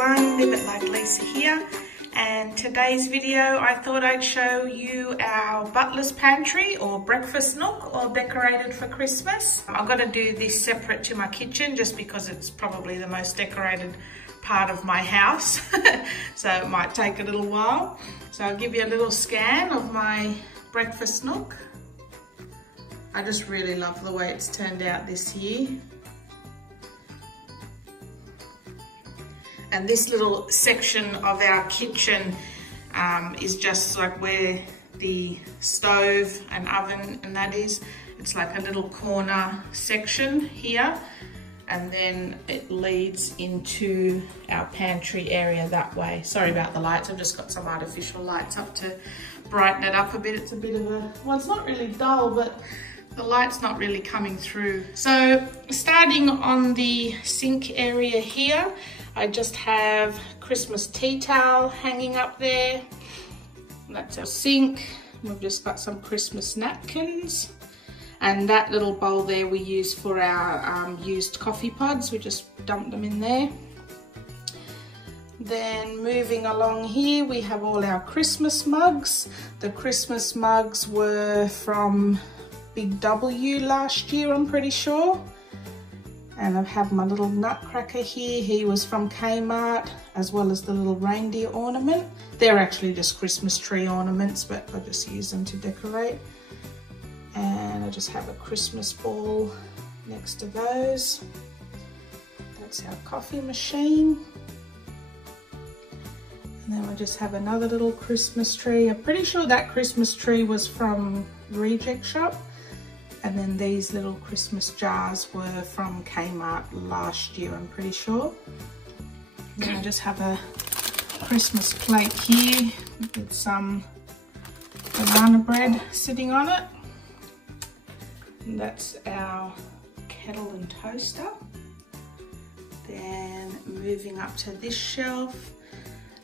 everyone, Live It Like Lisa here, and today's video I thought I'd show you our Butlers Pantry or breakfast nook, all decorated for Christmas. I'm going to do this separate to my kitchen just because it's probably the most decorated part of my house so it might take a little while. So I'll give you a little scan of my breakfast nook. I just really love the way it's turned out this year. And this little section of our kitchen is just like where the stove and oven and that is. It's like a little corner section here, and then it leads into our pantry area that way. Sorry about the lights, I've just got some artificial lights up to brighten it up a bit. It's a bit of a, well, it's not really dull, but the light's not really coming through. So starting on the sink area here, I just have Christmas tea towel hanging up there. That's our sink. We've just got some Christmas napkins. And that little bowl there we use for our used coffee pods. We just dump them in there. Then moving along here, we have all our Christmas mugs. The Christmas mugs were from Big W last year, I'm pretty sure. And I have my little nutcracker here. He was from Kmart, as well as the little reindeer ornament. They're actually just Christmas tree ornaments, but I just use them to decorate. And I just have a Christmas ball next to those. That's our coffee machine. And then we just have another little Christmas tree. I'm pretty sure that Christmas tree was from Reject Shop. And then these little Christmas jars were from Kmart last year, I'm pretty sure. And then I just have a Christmas plate here with some banana bread sitting on it. And that's our kettle and toaster. Then moving up to this shelf,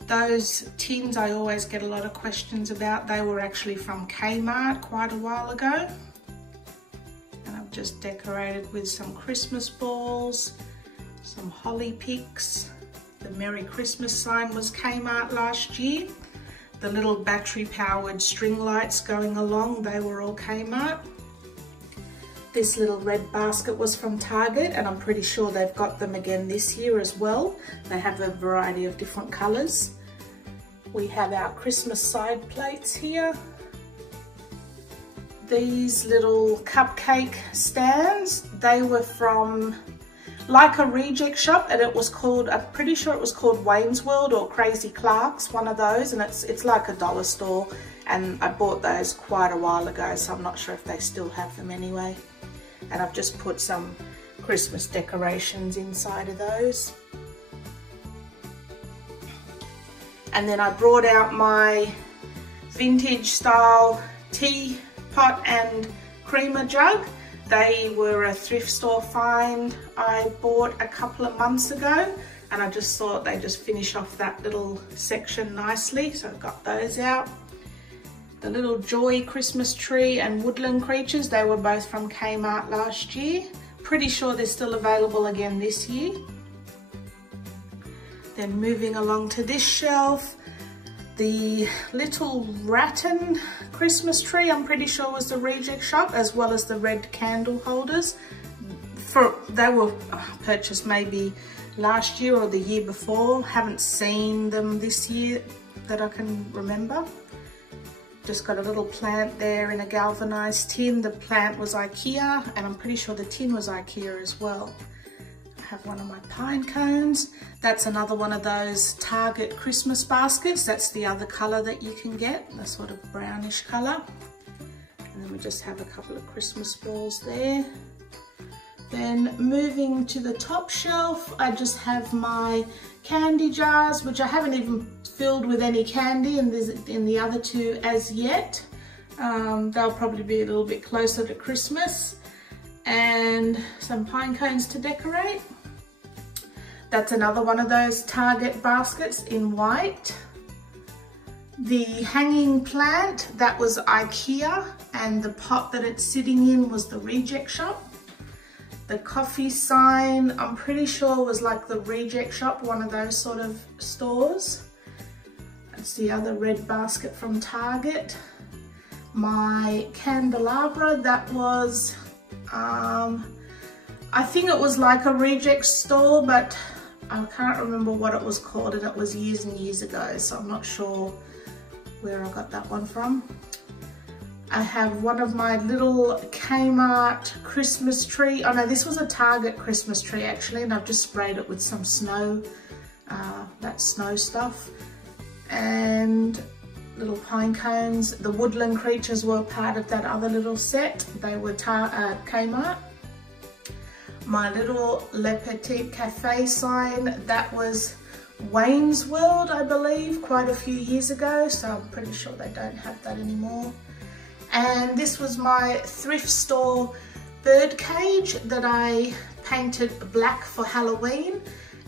those tins I always get a lot of questions about. They were actually from Kmart quite a while ago. Just decorated with some Christmas balls, some holly picks. The Merry Christmas sign was Kmart last year. The little battery powered string lights going along, they were all Kmart. This little red basket was from Target, and I'm pretty sure they've got them again this year as well. They have a variety of different colors. We have our Christmas side plates here. These little cupcake stands, they were from like a Reject Shop, and it was called, I'm pretty sure it was called Wayne's World or Crazy Clark's, one of those, and it's like a dollar store, and I bought those quite a while ago, so I'm not sure if they still have them anyway. And I've just put some Christmas decorations inside of those. And then I brought out my vintage style tea pot and creamer jug. They were a thrift store find I bought a couple of months ago, and I just thought they'd just finish off that little section nicely, so I've got those out. The little Joy Christmas tree and woodland creatures, they were both from Kmart last year. Pretty sure they're still available again this year. Then moving along to this shelf, the little rattan Christmas tree, I'm pretty sure was the Reject Shop, as well as the red candle holders. They were purchased maybe last year or the year before. Haven't seen them this year that I can remember. Just got a little plant there in a galvanized tin. The plant was IKEA, and I'm pretty sure the tin was IKEA as well. Have one of my pine cones. That's another one of those Target Christmas baskets. That's the other color that you can get, the sort of brownish color. And then we just have a couple of Christmas balls there. Then moving to the top shelf, I just have my candy jars, which I haven't even filled with any candy in the other two as yet. They'll probably be a little bit closer to Christmas. And some pine cones to decorate. That's another one of those Target baskets in white. The hanging plant, that was IKEA, and the pot that it's sitting in was the Reject Shop. The coffee sign, I'm pretty sure was like the Reject Shop, one of those sort of stores. That's the other red basket from Target. My candelabra, that was, I think it was like a Reject store, but I can't remember what it was called, and it was years and years ago, so I'm not sure where I got that one from. I have one of my little Kmart Christmas tree. Oh no, this was a Target Christmas tree actually, and I've just sprayed it with some snow, that snow stuff. And little pine cones. The woodland creatures were part of that other little set. They were Kmart. My little Le Petit Cafe sign, that was Wayne's World, I believe, quite a few years ago, so I'm pretty sure they don't have that anymore. And this was my thrift store bird cage that I painted black for Halloween,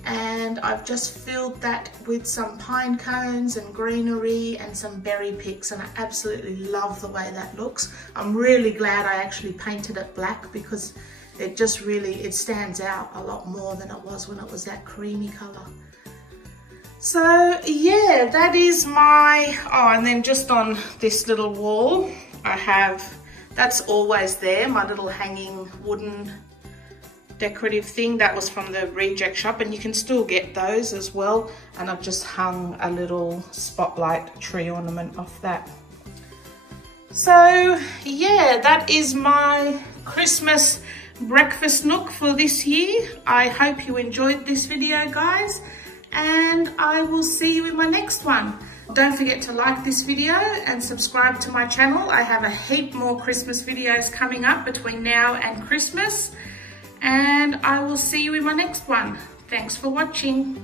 and I've just filled that with some pine cones and greenery and some berry picks, and I absolutely love the way that looks. I'm really glad I actually painted it black because it just really, it stands out a lot more than it was when it was that creamy colour. So yeah, that is my, oh, and then just on this little wall, I have, that's always there, my little hanging wooden decorative thing. That was from the Reject Shop, and you can still get those as well. And I've just hung a little spotlight tree ornament off that. So yeah, that is my Christmas breakfast nook for this year. I hope you enjoyed this video, guys, and I will see you in my next one. Don't forget to like this video and subscribe to my channel. I have a heap more Christmas videos coming up between now and Christmas, and I will see you in my next one. Thanks for watching.